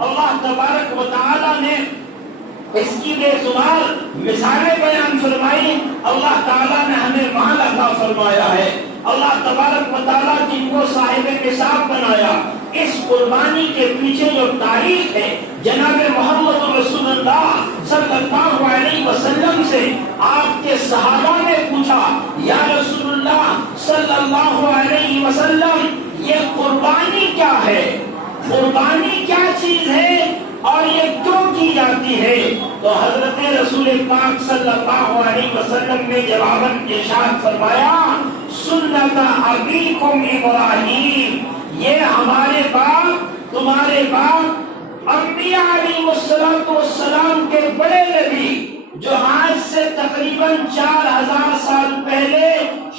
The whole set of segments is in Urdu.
اللہ تبارک و تعالی نے اس کی بے شمار مثالیں بیان فرمائی. اللہ تعالیٰ نے ہمیں مال عطا فرمایا ہے. اللہ تبارک و تعالیٰ جن کو صاحب نصاب بنایا. اس قربانی کے پیچھے جو تاریخ ہے جناب محمد رسول اللہ صلی اللہ علیہ وسلم سے آپ کے صحابہ نے پوچھا یا رسول اللہ صلی اللہ علیہ وسلم یہ قربانی کیا ہے؟ قربانی کیا چیز ہے اور یہ کیوں کی جاتی ہے؟ تو حضرت رسول پاک صلی اللہ علیہ وسلم نے جواباً ارشاد فرمایا سنت ابیکم ابراہیم، یہ ہمارے باپ تمہارے باپ انبیاء علیہ السلام کے بڑے نبی جو آج سے تقریباً 4000 سال پہلے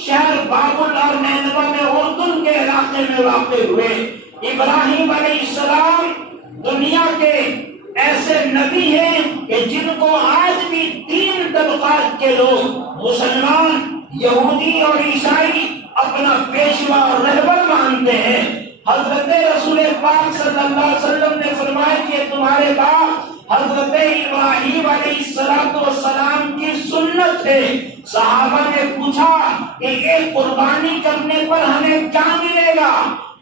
شہر بابل اور نینوہ میں اردن کے علاقے میں واقع ہوئے. ابراہیم علیہ السلام دنیا کے ایسے نبی ہیں کہ جن کو آج بھی 3 طبقات کے لوگ مسلمان، یہودی اور عیسائی اپنا پیشوا اور رہبر مانتے ہیں. حضرت رسول پاک صلی اللہ علیہ وسلم نے فرمایا کہ تمہارے باپ حضرت ابراہیم علیہ السلام کی سنت ہے. صحابہ نے پوچھا کہ یہ قربانی کرنے پر ہمیں کیا ملے گا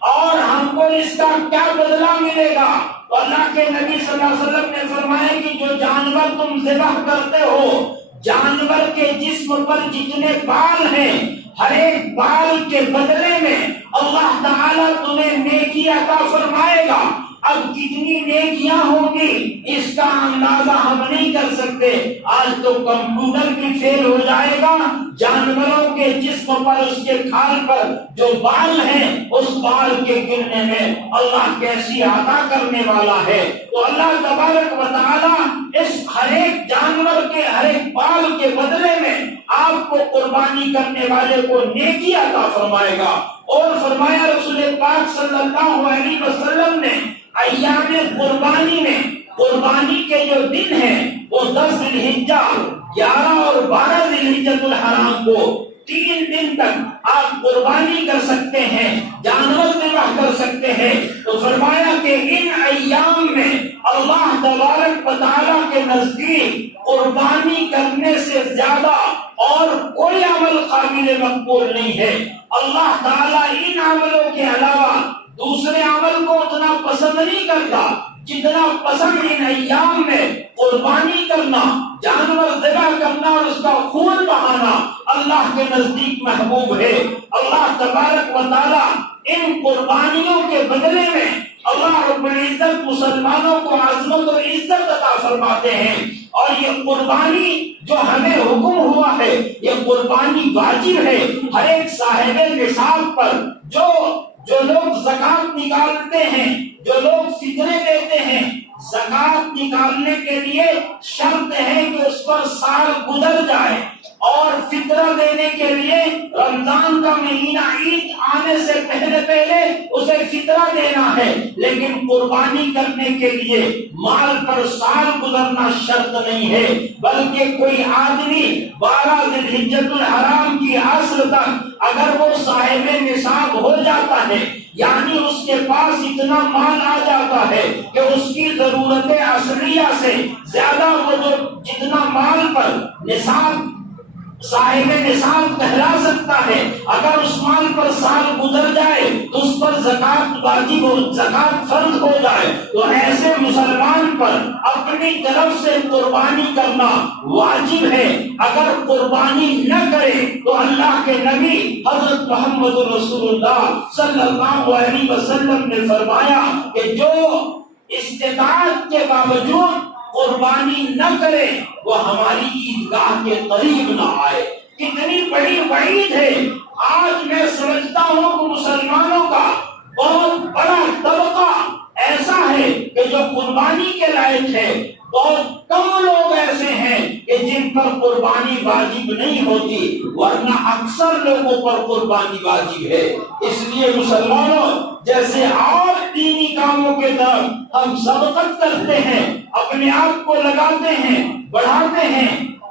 اور ہم کو اس کا کیا بدلہ ملے گا؟ تو اللہ کے نبی صلی اللہ علیہ وسلم نے فرمایا کہ جو جانور تم ذبح کرتے ہو، جانور کے جسم پر جتنے بال ہیں ہر ایک بال کے بدلے میں اللہ تعالیٰ تمہیں نیکی عطا فرمائے گا. اب کتنی نیکیاں ہوں گی اس کا اندازہ ہم نہیں کر سکتے. آج تو کمپیوٹر بھی فیل ہو جائے گا. جانوروں کے جسم پر اس کے کھال پر جو بال ہیں اس بال کے گننے میں اللہ کیسی عطا کرنے والا ہے. تو اللہ تبارک و تعالی اس ہر ایک جانور کے ہر ایک بال کے بدلے میں آپ کو قربانی کرنے والے کو نیکی عطا فرمائے گا. اور فرمایا رسول پاک صلی اللہ علیہ وسلم نے ایام قربانی میں قربانی کے جو دن ہیں وہ 10 ذی الحجہ، 11 اور 12 ذی الحجۃ الحرام کو 3 دن تک آپ قربانی کر سکتے ہیں، جانور ذبح کر سکتے ہیں. تو فرمایا کہ ان ایام میں اللہ تبارک و تعالیٰ کے نزدیک قربانی کرنے سے زیادہ اور کوئی عمل قابل مقبول نہیں ہے. اللہ تعالیٰ ان عملوں کے علاوہ دوسرے عمل کو اتنا پسند نہیں کرتا جتنا پسند ان ایام میں قربانی کرنا، جانور ذبح کرنا اور اس کا خون بہانا اللہ کے نزدیک محبوب ہے. اللہ تبارک و تعالیٰ ان قربانیوں کے بدلے میں اللہ رب العزت مسلمانوں کو عظمت اور عزت عطا فرماتے ہیں. اور یہ قربانی جو ہمیں حکم ہوا ہے یہ قربانی واجب ہے ہر ایک صاحب نصاب پر. جو لوگ زکات نکالتے ہیں، جو لوگ فطرے دیتے ہیں، زکات نکالنے کے لیے شرط ہے کہ اس پر سال گزر جائے اور فطرہ دینے کے لیے رمضان کا مہینہ عید آنے سے پہلے اسے فطرہ دینا ہے. لیکن قربانی کرنے کے لیے مال پر سال گزرنا شرط نہیں ہے، بلکہ کوئی آدمی 12 ذی الحجۃ الحرام کی اصل تک اگر وہ صاحب نصاب ہو جاتا ہے، یعنی اس کے پاس اتنا مال آ جاتا ہے کہ اس کی ضرورت اصلیہ سے زیادہ وہ جو جتنا مال پر نصاب صاحب نصاب کہلا سکتا ہے، اگر اس مال پر سال گزر جائے تو اس پر زکات واجب ہو، زکات فرض ہو جائے، تو ایسے مسلمان پر اپنی طرف سے قربانی کرنا واجب ہے. اگر قربانی نہ کرے تو اللہ کے نبی حضرت محمد رسول اللہ صلی اللہ علیہ وسلم نے فرمایا کہ جو استطاعت کے باوجود قربانی نہ کرے وہ ہماری عیدگاہ کے قریب نہ آئے. کتنی بڑی وعید ہے. آج میں سمجھتا ہوں کہ مسلمانوں کا بہت بڑا طبقہ ایسا ہے کہ جو قربانی کے لائق ہے. بہت کم لوگ ایسے ہیں کہ جن پر قربانی واجب نہیں ہوتی، ورنہ اکثر لوگوں پر قربانی واجب ہے. اس لیے مسلمانوں جیسے اور دینی کاموں کے طرف ہم سبقت کرتے ہیں، اپنے آپ کو لگاتے ہیں، بڑھاتے ہیں،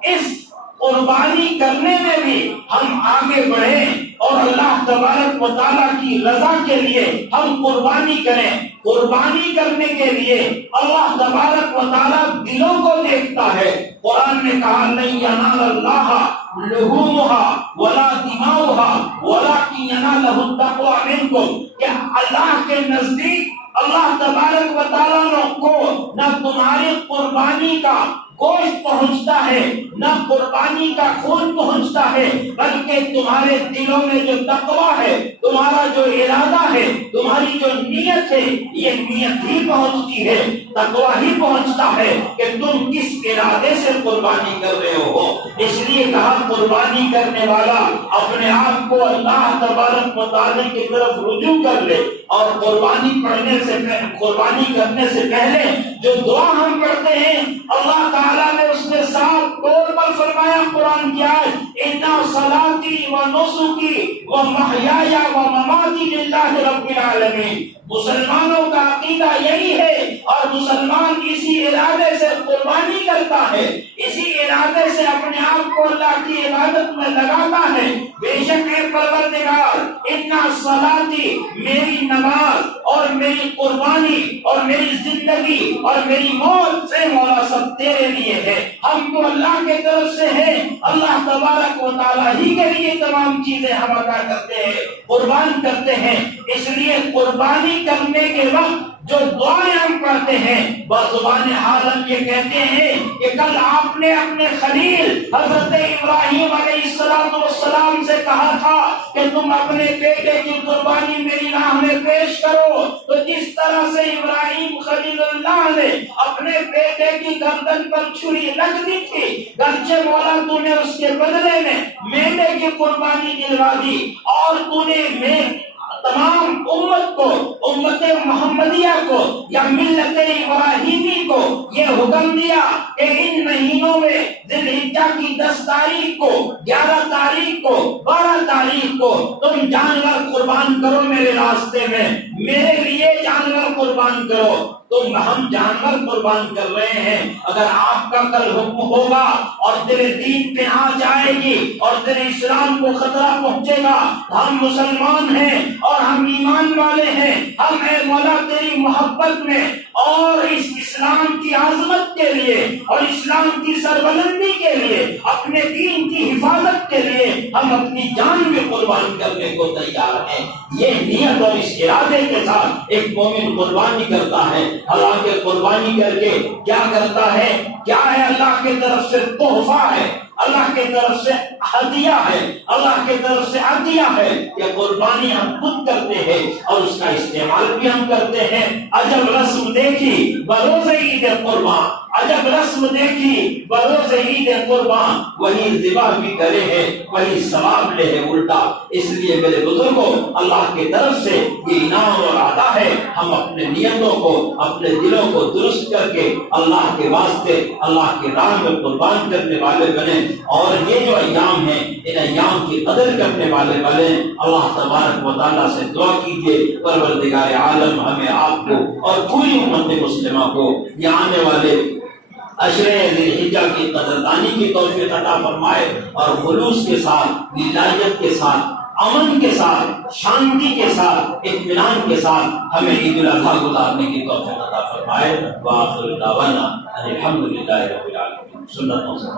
اس قربانی کرنے میں بھی ہم آگے بڑھیں اور اللہ تبارک و تعالیٰ کی رضا کے لیے ہم قربانی کریں. قربانی کرنے کے لیے اللہ تبارک و تعالیٰ دلوں کو دیکھتا ہے۔ قرآن نے کہا لن ینال اللہ لحومها ولا دماؤها ولکن ینالہ التقوی منکم، کہ اللہ کے نزدیک اللہ تبارک و تعالیٰ کو نہ تمہاری قربانی کا گوشت پہنچتا ہے، نہ قربانی کا خون پہنچتا ہے، بلکہ تمہارے دلوں میں جو تقویٰ ہے، تمہارا جو ارادہ ہے، تمہاری جو نیت ہے، یہ نیت ہی پہنچتی ہے، تقویٰ ہی پہنچتا ہے کہ تم کس ارادے سے قربانی کر رہے ہو۔ اس لیے کہا قربانی کرنے والا اپنے آپ کو اللہ تبارک و تعالی کی طرف رجوع کر لے، اور قربانی کرنے سے پہلے جو دعا ہم پڑھتے ہیں اللہ تعالیٰ نے اس میں صاف طور پر فرمایا قرآن کی آیت اِنَّ صَلَاتِي وَنُسُكِي وَمَحْيَايَ وَمَمَاتِي لِلَّهِ رَبِّ الْعَالَمِينَ۔ مسلمانوں کا عقیدہ یہی ہے، اور مسلمان اسی ارادے سے قربانی کرتا ہے، اسی ارادے سے اپنے آپ کو اللہ کی عبادت میں لگاتا ہے۔ بے شک اے پروردگار اِنَّ صَلَاتِي، میری نماز اور میری قربانی اور میری زندگی اور میری موت سے مولا سب تیرے لیے ہے، ہم تو اللہ کے طرف سے ہے، اللہ تبارک و تعالیٰ ہی کے لیے تمام چیزیں ہم ادا کرتے ہیں، قربان کرتے ہیں۔ اس لیے قربانی کرنے کے وقت جو دعائیں ہم پڑھتے ہیں بزبان حال ہم یہ کہتے ہیں کہ کل آپ نے اپنے خلیل حضرت ابراہیم علیہ السلام سے کہا تھا کہ تم اپنے بیٹے کی قربانی میری راہ میں پیش کرو، تو جس طرح سے ابراہیم خلیل اللہ نے اپنے بیٹے کی گردن پر چھری رکھ دی تھی، گرچہ مولا تو نے اس کے بدلے میں میرے کی قربانی دلوا دی، اور تو نے تمام امت کو، امت محمدیہ کو یا ملت ابراہیمی کو یہ حکم دیا کہ ان مہینوں میں ذی الحجہ کی 10 تاریخ کو، 11 تاریخ کو، 12 تاریخ کو تم جانور قربان کرو میرے راستے میں، میرے لیے جانور قربان کرو۔ تو ہم جانور قربان کر رہے ہیں، اگر آپ کا کل حکم ہوگا اور تیرے دین پہ آنچ آئے گی اور تیرے اسلام کو خطرہ پہنچے گا، ہم مسلمان ہیں اور ہم ایمان والے ہیں، ہم اے مولا تیری محبت میں اور اس اسلام کی عظمت کے لیے اور اسلام کی سربلندی کے لیے، اپنے دین کی حفاظت کے لیے ہم اپنی جان بھی قربان کرنے کو تیار ہیں۔ یہ نیت اور اس ارادے کے ساتھ ایک مومن قربانی کرتا ہے۔ حالانکہ قربانی کر کے کیا کرتا ہے؟ کیا ہے؟ اللہ کی طرف سے تحفہ ہے، اللہ کی طرف سے ہدیہ ہے، اللہ کی طرف سے عطیہ ہے کہ قربانی ہم خود کرتے ہیں اور اس کا استعمال بھی ہم کرتے ہیں۔ عجب رسم دیکھی بروز عید قربان، عجب رسم دیکھی بروز عید قربان، وہی ذبح بھی کرے ہیں وہی ثواب لے ہے الٹا۔ اس لیے میرے بزرگوں، اللہ کی طرف سے یہ انعام اور عطا ہے، ہم اپنے نیتوں کو، اپنے دلوں کو درست کر کے اللہ کے واسطے اللہ کی راہ میں قربان کرنے والے بنے، اور یہ جو ایام ہیں ان ایام کی قدر کرنے والے بنے۔ اللہ تبارک و تعالیٰ سے دعا کیجیے پروردگار عالم ہمیں، آپ کو اور پوری امت مسلمہ کو یہ آنے والے عشرے ذی الحجہ کی قدردانی کی توفیق عطا فرمائے، اور خلوص کے ساتھ، للہیت کے ساتھ، امن کے ساتھ، شانتی کے ساتھ، اطمینان کے ساتھ ہمیں عید الاضحیٰ گزارنے کی توفیق عطا فرمائے۔ وآخر دعوانا ان الحمد للہ رب العالمین۔ سنتوں سے